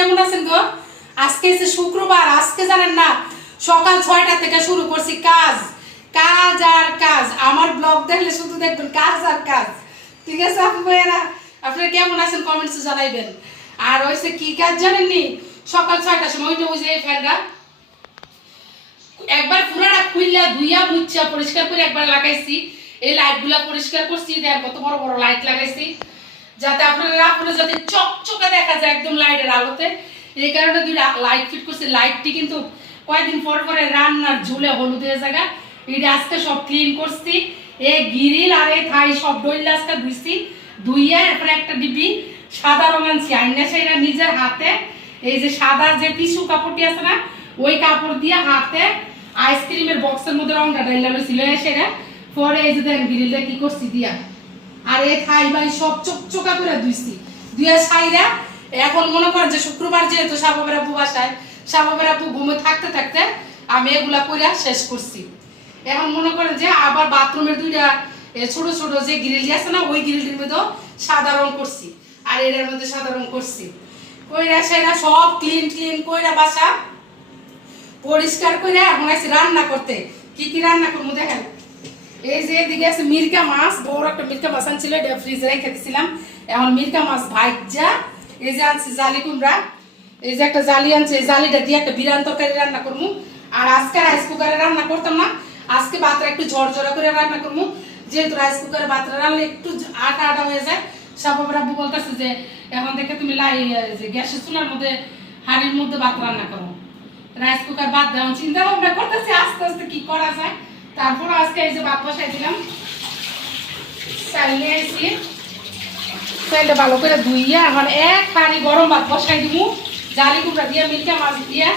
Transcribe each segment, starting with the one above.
কেমন আছেন গো? আজকে হচ্ছে শুক্রবার, আজকে জানেন না, সকাল ছয়টা থেকে শুরু করছি কাজ। কাজ আর কাজ। আমার ব্লগ দেখলে শুধু দেখবেন কাজ আর কাজ। ঠিক আছে, আপু ভাইয়েরা? আপনারা কেমন আছেন কমেন্টসে জানাইবেন। আর হয়েছে কি কাজ জানেননি? সকাল ছয়টার সময় ওইটা এই ফ্যানটা। একবার পুরাটা খুইলা ধুইয়া মুচ্ছা পরিষ্কার করে একবার লাগাইছি। এই লাইটগুলা পরিষ্কার করছি, দেখ কত বড় বড় লাইট লাগাইছি। যাতে আপনারা রাত্রে যাতে চকচকে দেখা যায় একদম লাইটের আলোতে। এই কারণে দুই লাইট ফিট করছি। লাইটটি কিন্তু কয়েকদিন পর পরে রান্নার ঝুলে হলুদ হয়ে জায়গা এটা আজকে সব ক্লিন করছি। এই গিরিল আর এই থাই সব ডইলা আজকে ধুইছি। ধুইয়া এরপরে একটা ডিবি সাদা রঙ আনছি। আইনা সেইটা নিজের হাতে। এই যে সাদা যে টিস্যু কাপড়টি আছে না, ওই কাপড় দিয়ে হাতে আইসক্রিমের বক্সের মধ্যে রংটা ডাইলা লইছিল সেটা পরে এই যে দেখেন গ্রিলটা কি করছি দিয়া। আর এই খাই ভাই সব চকচকা করে ধুইছি। দুইয়া সাইরা এখন মনে করেন যে শুক্রবার যেহেতু সাবাবের আপু বাসায় সাবাবের আপু ঘুমে থাকতে থাকতে আমি এগুলা করে শেষ করছি। এখন মনে করেন যে আবার বাথরুমের দুইটা এ, ছোট ছোট যে গ্রিল আছে না ওই গ্রিলটির মধ্যে সাদা রং করছি। আর এটার মধ্যে সাদা রং করছি। কইরা সেরা সব ক্লিন ক্লিন কইরা বাসা পরিষ্কার করে এখন আইছি রান্না করতে। কি কি রান্না করব দেখেন? এই যে মাছ, বড় একটা মিরকা এখন মাছ এই যে আনছি জালি কুমড়া, এই যে একটা জালি আনছে জালিটা দিয়ে একটা রান্না করব আর আজকে রাইস কুকারে রান্না করতাম না, আজকে একটু ঝরঝরা করে রান্না করব যেহেতু রাইস কুকারে ভাতটা রান্নালে একটু আটা আটা হয়ে যায় সাবাবের আব্বু বলতেছে যে, এখন থেকে তুমি লাই গ্যাসের চুলার মধ্যে, হাড়ির মধ্যে ভাত রান্না করো। রাইস কুকার বাদ দেওয়া, চিন্তা ভাবনা করতেছি আস্তে আস্তে কি করা যায়। তারপর আজকে এই যে ভাত বসাই দিলাম। চাল নিয়ে ভালো করে ধুইয়া এখন এক পানি গরম ভাত বসাই দিব জালি কুমড়া দিয়া মিরকা মাছ দিয়া,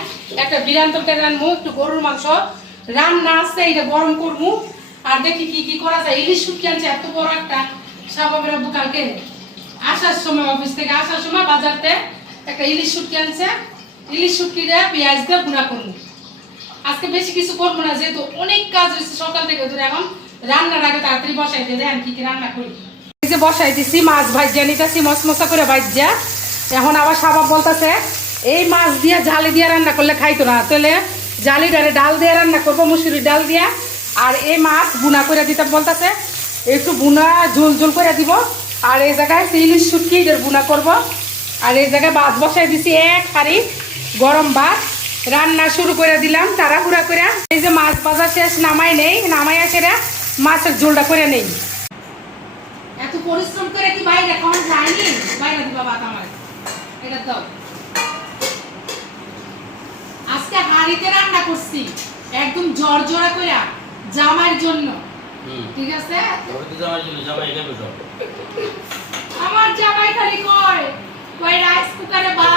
একটা বিরান তরকারি রানবো একটু গরুর মাংস। রান্না আছে, এটা গরম করব আর দেখি কি কি করা যায়। ইলিশ শুটকি আনছে, এত বড় একটা স্বাভাবের আব্বু কালকে আসার সময় অফিস থেকে আসার সময় বাজারতে একটা ইলিশ শুটকি আনছে। ইলিশ শুটকিটা পেঁয়াজ দিয়ে গুঁড়া করব আজকে বেশি কিছু করব না, যেহেতু অনেক কাজ হয়েছে সকাল থেকে ধরে এখন। রান্নার আগে তাড়াতাড়ি বসাই দিয়ে দেন কি কি রান্না করি। এই বসাই মাছ ভাজিয়া করে এখন আবার এই মাছ দিয়ে জালি রান্না করলে খাইতো না। তাহলে ডালে দিয়ে রান্না করব ডাল দিয়া। আর এই মাছ বুনা করে একটু করে দিব। আর এই জায়গায় ইলিশ শুটকি বুনা করব। আর এই জায়গায় ভাত বসাই দিছি, এক হাঁড়ি গরম ভাত। রান্না শুরু করে দিলাম তাড়াহুড়া করে। এই যে মাছ ভাজা শেষ নামাই নেই নামাই সেরা মাছের ঝোলটা করে নেই। এত পরিশ্রম করে কি বাইরে যায়নি? বাইরে দিবা ভাত আমার। এটা দাও। আজকে হাঁড়িতে রান্না করছি একদম জ্বর জোড়া করে জামাইয়ের জন্য। ঠিক আছে? আমার জামাই খালি কয় কয় রাইস কুকারে ভাত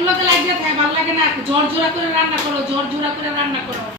এক লোকে লাগিয়ে ভালো লাগে না। জোর জোড়া করে রান্না করো জোর জোড়া করে রান্না করো।